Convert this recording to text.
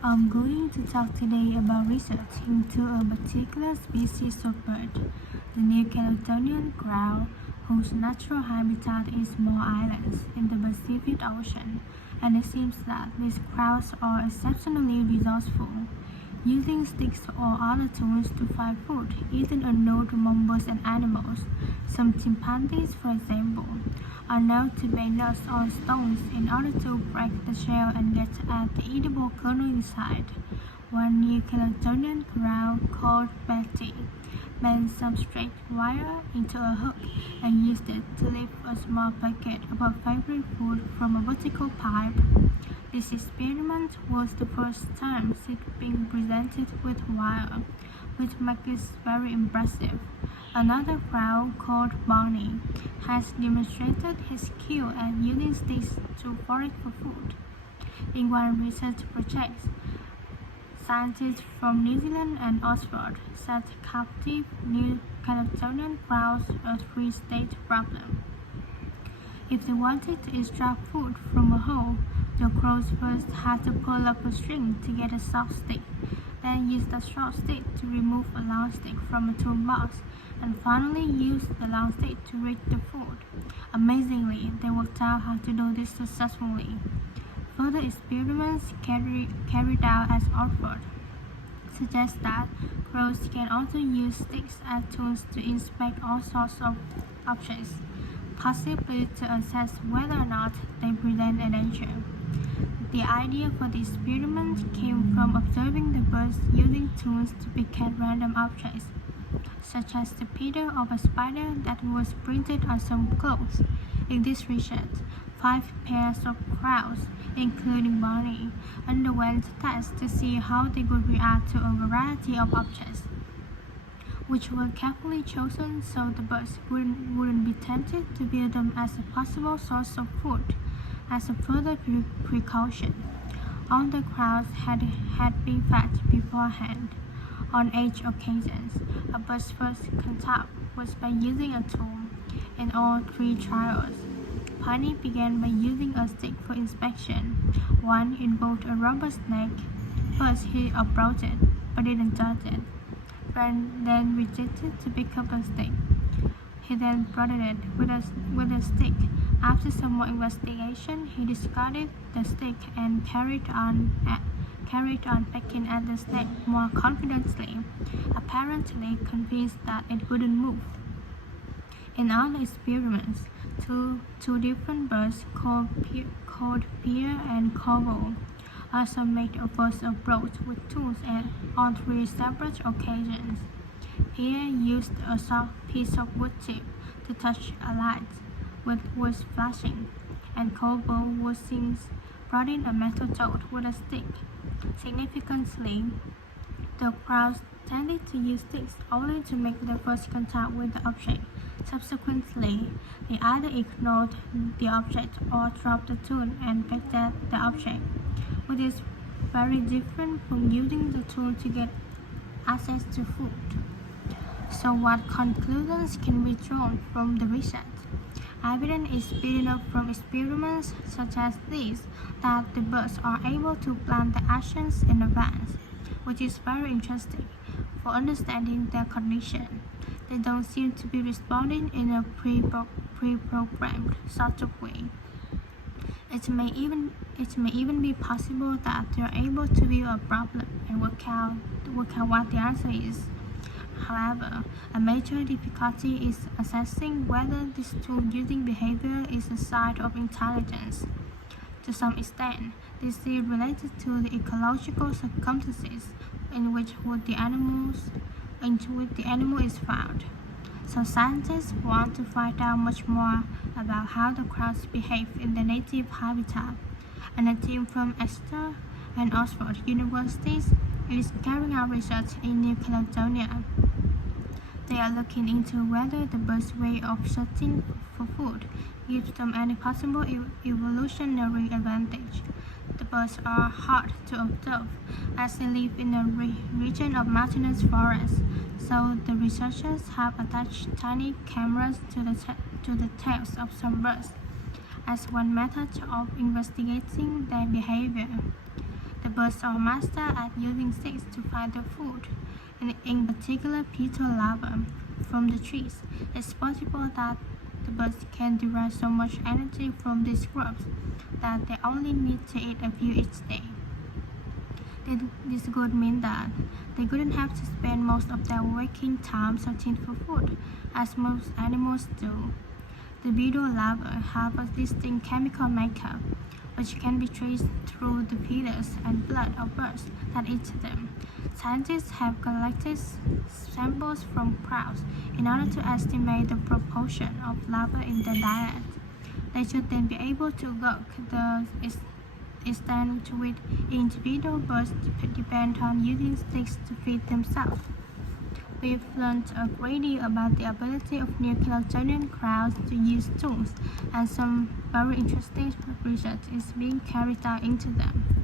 I'm going to talk today about research into a particular species of bird, the New Caledonian crow, whose natural habitat is small islands in the Pacific Ocean, and it seems that these crows are exceptionally resourceful, using sticks or other tools to find food, eating unknown among birds and animals. Some chimpanzees, for example, are known to bend nuts on stones in order to break the shell and get at the edible kernel inside. One New Caledonian crow called Betty bent some straight wire into a hook and used it to lift a small bucket of her favorite food from a vertical pipe. This experiment was the first time she'd been presented with wire, which makes it very impressive. Another crow called Barney has demonstrated his skill at using sticks to forage for food. In one research project, scientists from New Zealand and Oxford set captive New Caledonian crows a three-stage problem. If they wanted to extract food from a hole, the crows first had to pull up a string to get a soft stick, then use the short stick to remove a long stick from a toolbox, and finally use the long stick to reach the food. Amazingly, they worked out how to do this successfully. Further experiments carried out at Oxford suggest that crows can also use sticks as tools to inspect all sorts of objects, possibly to assess whether or not they present a danger. The idea for the experiment came from observing the birds using tools to pick at random objects, such as the petal of a spider that was printed on some clothes. In this research, 5 pairs of crows, including Barney, underwent tests to see how they would react to a variety of objects, which were carefully chosen so the birds wouldn't be tempted to view them as a possible source of food. As a further precaution, all the crows had been fed beforehand. On each occasion, a bird's first contact was by using a tool. In all 3 trials, Barney began by using a stick for inspection. One involved a rubber snake. First he approached it, but didn't touch it. Then rejected to pick up a stick. He then prodded it with a stick. After some more investigation, he discarded the stick and carried on pecking at the snake more confidently, apparently convinced that it wouldn't move. In other experiments, two different birds called Pierre and Corvo also made a first approach with tools on 3 separate occasions. Pierre used a soft piece of wood chip to touch a light, which was flashing, and Corvo was seen prodding a metal toad with a stick. Significantly, the crows tended to use sticks only to make their first contact with the object. Subsequently, they either ignored the object or dropped the tool and pecked at the object, which is very different from using the tool to get access to food. So what conclusions can be drawn from the research? Evidence is built up from experiments such as these that the birds are able to plan their actions in advance, which is very interesting for understanding their condition. They don't seem to be responding in a pre-programmed sort of way. It may even be possible that they are able to view a problem and work out what the answer is. However, a major difficulty is assessing whether this tool-using behavior is a sign of intelligence. To some extent, this is related to the ecological circumstances in which the animal is found. So scientists want to find out much more about how the crows behave in their native habitat, and a team from Exeter and Oxford universities is carrying out research in New Caledonia. They are looking into whether the birds' way of searching for food gives them any possible evolutionary advantage. The birds are hard to observe as they live in a region of mountainous forests, so the researchers have attached tiny cameras to the tails of some birds as one method of investigating their behavior. The birds are master at using sticks to find their food, and in particular beetle larvae, from the trees. It's possible that the birds can derive so much energy from these grubs that they only need to eat a few each day. This could mean that they wouldn't have to spend most of their waking time searching for food, as most animals do. The beetle larvae have a distinct chemical makeup, which can be traced through the feathers and blood of birds that eat them. Scientists have collected samples from crows in order to estimate the proportion of larvae in their diet. They should then be able to work the extent to which individual birds depend on using sticks to feed themselves. We've learned a great deal about the ability of New Caledonian crows to use tools, and some very interesting research is being carried out into them.